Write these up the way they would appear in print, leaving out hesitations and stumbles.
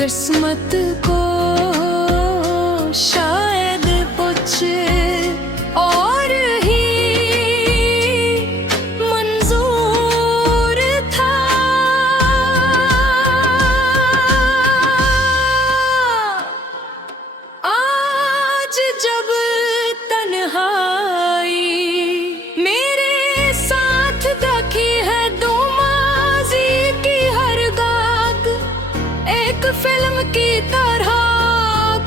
किस्मत को शायद कुछ और ही मंजूर था। आज जब तन्हाई मेरे साथ दखी है दो माजी की हर गाग, एक फिल्म की तरह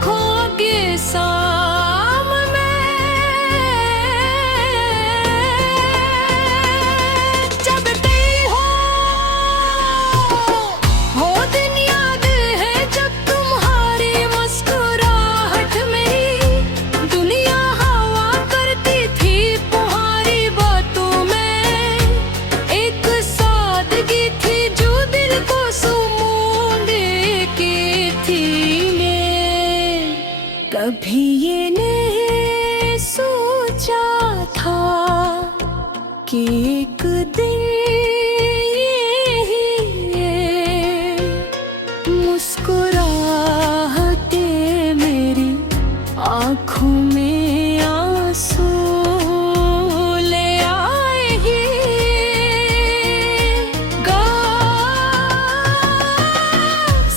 खोगे सामने। जब तुम हो दिन याद है जब तुम्हारी मुस्कुराहट मेरी दुनिया हवा करती थी तुम्हारी बातों में। एक सादगी थी जो दिल को सुकून देती थी। मैं कभी ये नहीं सोचा था कि एक दिन ये मुस्कुराहटे मेरी आँखों में आंसू ले आएगी।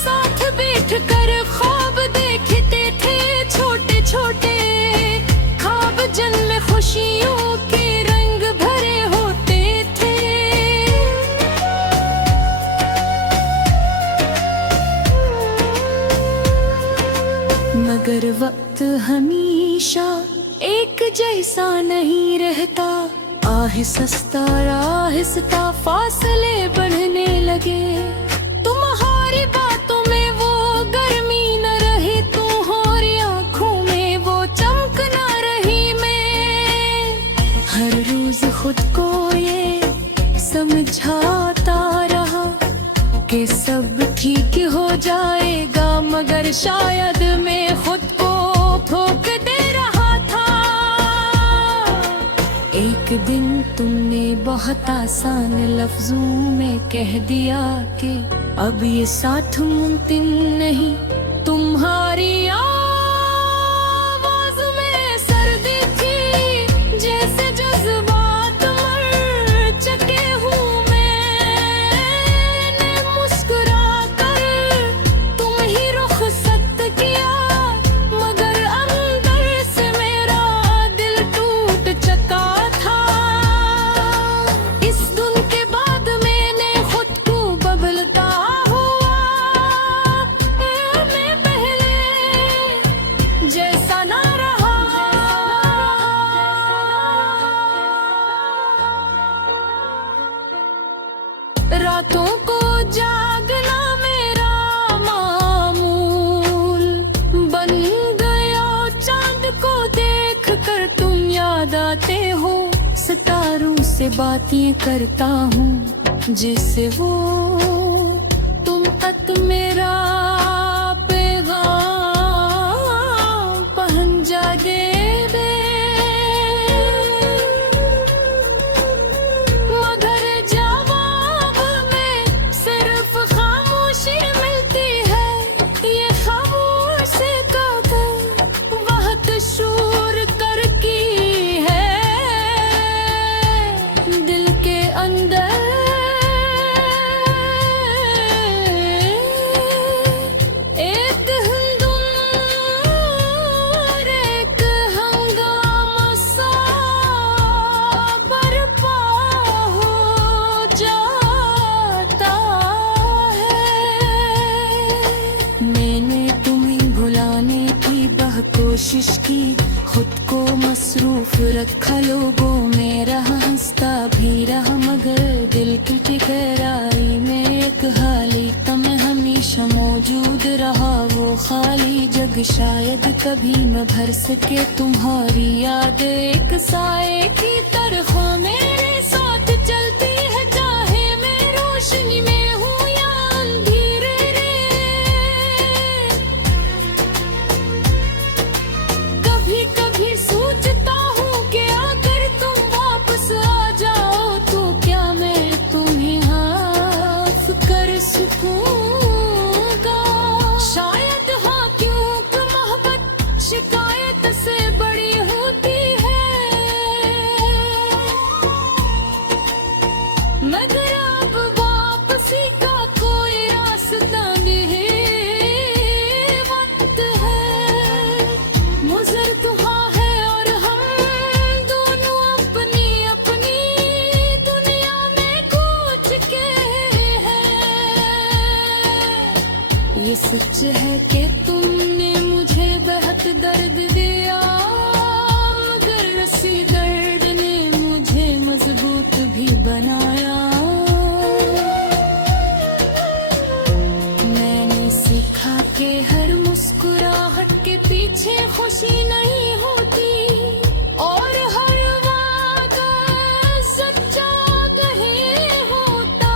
साथ बैठ कर ख्वाब देखते थे छोटे छोटे, ख्वाब जिनमें खुशियों के रंग भरे होते थे। मगर वक्त हमेशा एक जैसा नहीं रहता। आहिस्ता आहिस्ता फासले बढ़ने लगे। तुम्हारी बातों में वो गर्मी न रही, तुम्हारी आंखों में वो चमक न रही। मैं हर रोज खुद को ये समझाता रहा कि सब ठीक हो जाएगा, मगर शायद मैं खुद को ठोक दे रहा था। एक दिन तुमने बहुत आसान लफ्जों में कह दिया कि अब ये साथ मुमकिन नहीं। तुम्हारी आवाज में सर्दी थी जैसे जज्बात मर चुके हूँ। मैंने मुस्कुरा कर तुम ही रुखसत किया, मगर अंदर से मेरा दिल टूट चुका था। इस दिन के बाद मैंने खुद को बदलता हुआ, मैं पहले जैसा ना रहा। रातों को जागना मेरा मामूल बन गया। चांद को देख कर तुम याद आते हो, सितारों से बातें करता हूँ जिससे वो तुम तक मेरा पैगाम पहुँच जाए। मगर जवाब में सिर्फ खामोशी मिलती है। ये खामोशी का बहुत शोर करती है दिल के अंदर। एक हिंदूर एक हंगामा सा बरपा हो जाता है। मैंने तुम्हें भुलाने की बहुत कोशिश की, खुद को मसरूफ रखा लोगों में, रहा हंसता भी रहा, मगर दिल की गहराई में एक खाली तम हमेशा मौजूद रहा। वो खाली जग शायद कभी न भर सके। तुम्हारी याद एक साए की तरह मेरे साथ चलती है, चाहे मैं रोशनी में हूँ या अंधेरे। कभी कभी सोचता हूँ कि अगर तुम वापस आ जाओ तो क्या मैं तुम्हें माफ कर सकूंगा। ये सच है कि तुमने मुझे बहुत दर्द दिया, मगर इसी दर्द ने मुझे मजबूत भी बनाया। मैंने सीखा कि हर मुस्कुराहट के पीछे खुशी नहीं होती, और हर वादा सच्चा नहीं होता।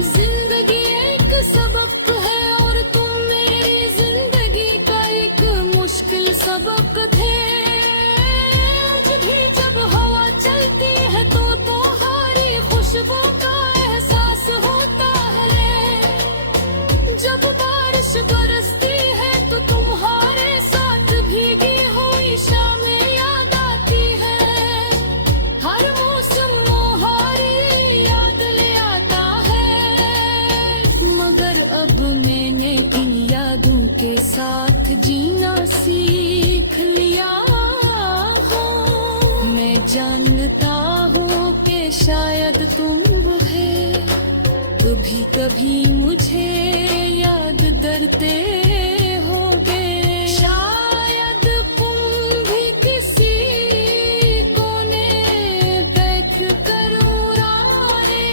जिंदगी एक सबक है और तुम मेरी जिंदगी का एक मुश्किल सबक थे। आज भी जब हवा चलती है तो तुम्हारी खुशबू का एहसास होता है। जब बारिश बरसती है तो तुम्हारे साथ भीगी हुई शामें याद आती है। हर मौसम तुम्हारी याद ले आता है, मगर अब मैंने इन यादों के साथ जीना सीख लिया। मैं जानता हूँ कि शायद तुम है कभी कभी मुझे याद करते होगे। शायद तुम भी किसी कोने बैठ कर उड़ाने।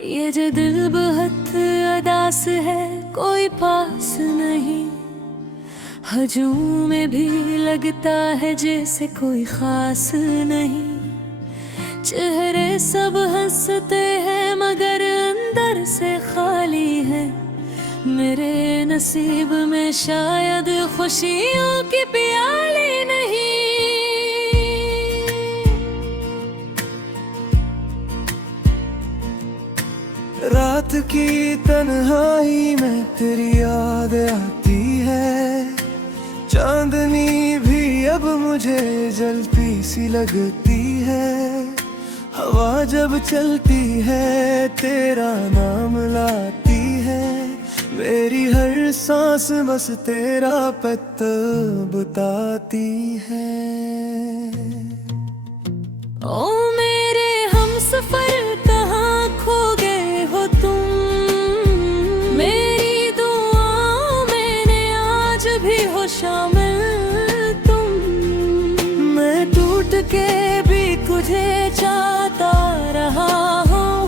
ये जो दिल बहुत उदास है कोई पास नहीं, हजूम में भी लगता है जैसे कोई खास नहीं। चेहरे सब हंसते हैं मगर अंदर से खाली है। मेरे नसीब में शायद खुशियों की प्याली नहीं। रात की तन्हाई में तेरी याद आती है। चांदनी भी अब मुझे जलती सी लगती है। हवा जब चलती है तेरा नाम लाती है। मेरी हर सांस बस तेरा पता बताती है। ओ मेरे हमसफर कहाँ खो गए हो तुम। मेरी दुआओं में आज भी हो शामिल तुम। मैं टूट के भी तुझे चाहता रहा हूँ।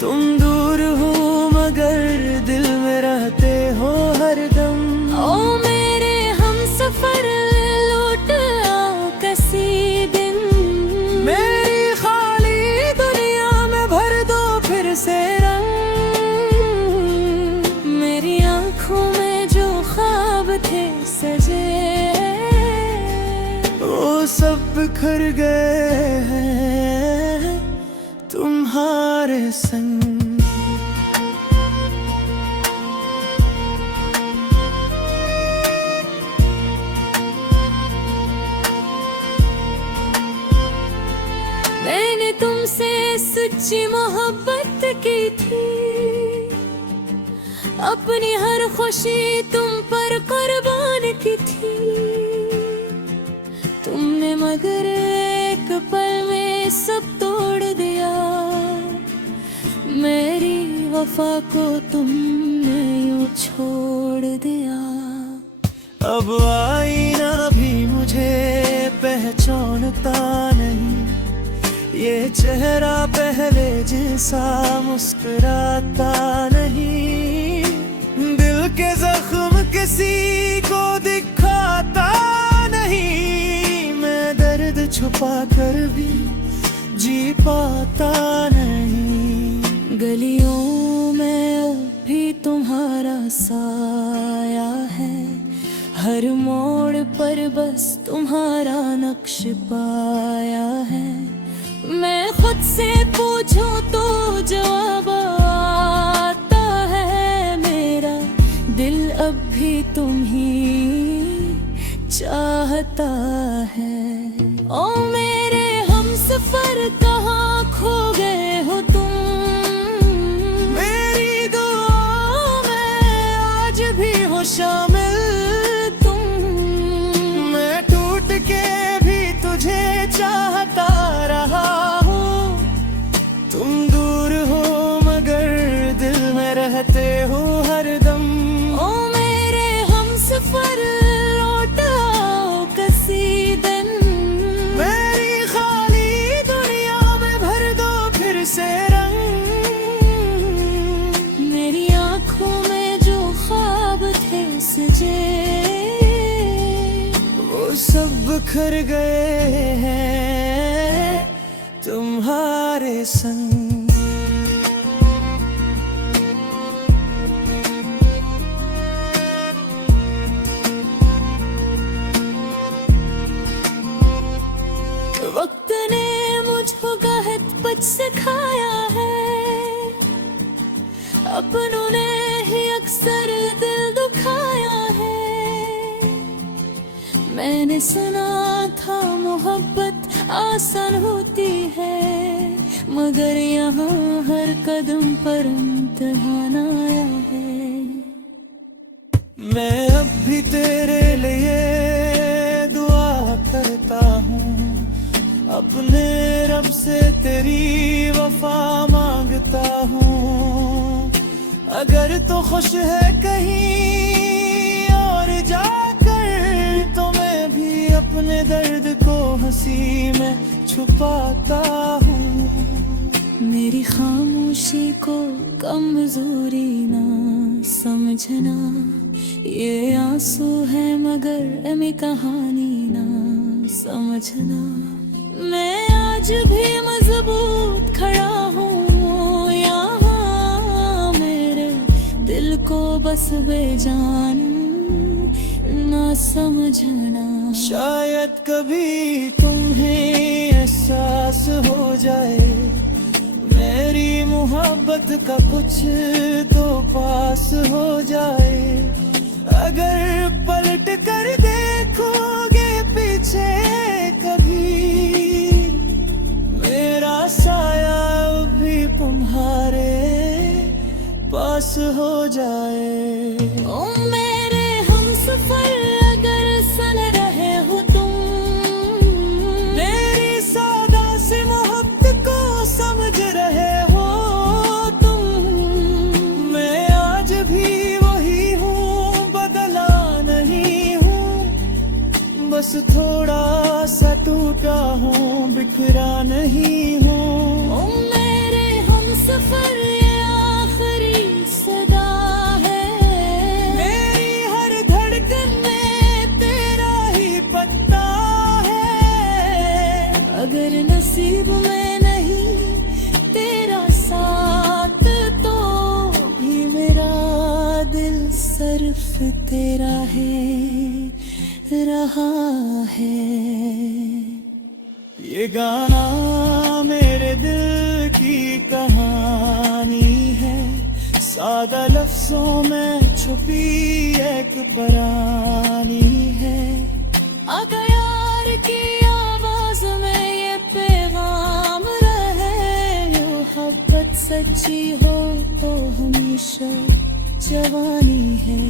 तुम दूर हो मगर दिल में रहते हो हरदम। ओ मेरे हमसफर लौट आओ किसी दिन। मेरी खाली दुनिया में भर दो फिर से रंग। मेरी आंखों में जो ख्वाब थे सजे, वो सब बिखर गए हैं तुम्हारे संग। मैंने तुमसे सच्ची मोहब्बत की थी। अपनी हर खुशी तुम पर कुर्बान की थी। तुमने मगर एक पल में सब तोड़ दिया। मेरी वफा को तुमने यूं छोड़ दिया। अब आईना भी मुझे पहचानता नहीं। ये चेहरा पहले जैसा मुस्कुराता नहीं। दिल के जख्म किसी को दिखाता नहीं। मैं दर्द छुपा कर भी जी पाता नहीं। गलियों में अब भी तुम्हारा साया है। हर मोड़ पर बस तुम्हारा नक्श पाया है। मैं खुद से पूछूं तो जवाब आता है मेरा। दिल अब भी तुम ही चाहता है। ओ मेरे हमसफर कहाँ तुम्हारे संग। वक्त ने मुझको गहत पच सिखाया है, अपनों ने ही अक्सर दिल दुखाया है। मैंने सुना था मोहब्बत आसान होती है, मगर यहाँ हर कदम पर इम्तिहान आया है। मैं अब भी तेरे लिए दुआ करता हूँ, अपने रब से तेरी वफा मांगता हूँ। अगर तो खुश है कहीं और जाकर, तो मैं भी अपने दर्द को हंसी में छुपाता हूँ। मेरी खामोशी को कमजोरी ना समझना, ये आंसू है मगर मैं कहानी ना समझना। मैं आज भी मजबूत खड़ा हूँ यहाँ, मेरे दिल को बस बेजान ना समझना। शायद कभी तुम्हें एहसास हो जाए, मेरी मोहब्बत का कुछ तो पास हो जाए। अगर पलट कर देखोगे पीछे कभी, मेरा साया भी तुम्हारे पास हो जाए। ओ मेरे हमसफर अगर सुन रहे हो तुम, मेरी सादा सी मोहब्बत को समझ रहे हो तुम। मैं आज भी वही हूँ, बदला नहीं हूँ, बस थोड़ा सा टूटा हूँ, बिखरा नहीं हूँ। ओ मेरे हमसफर ये आखिरी सदा है, मेरी हर धड़कन में तेरा ही पता है। अगर नसीब में नहीं तेरा साथ, तो भी मेरा दिल सिर्फ तेरा है, रहा है। ये गाना मेरे दिल की कहानी है, सादा लफ्जों में छुपी एक परानी है। अगर यार की आवाज में ये पैगाम रहे, मोहब्बत सच्ची हो तो हमेशा जवानी है।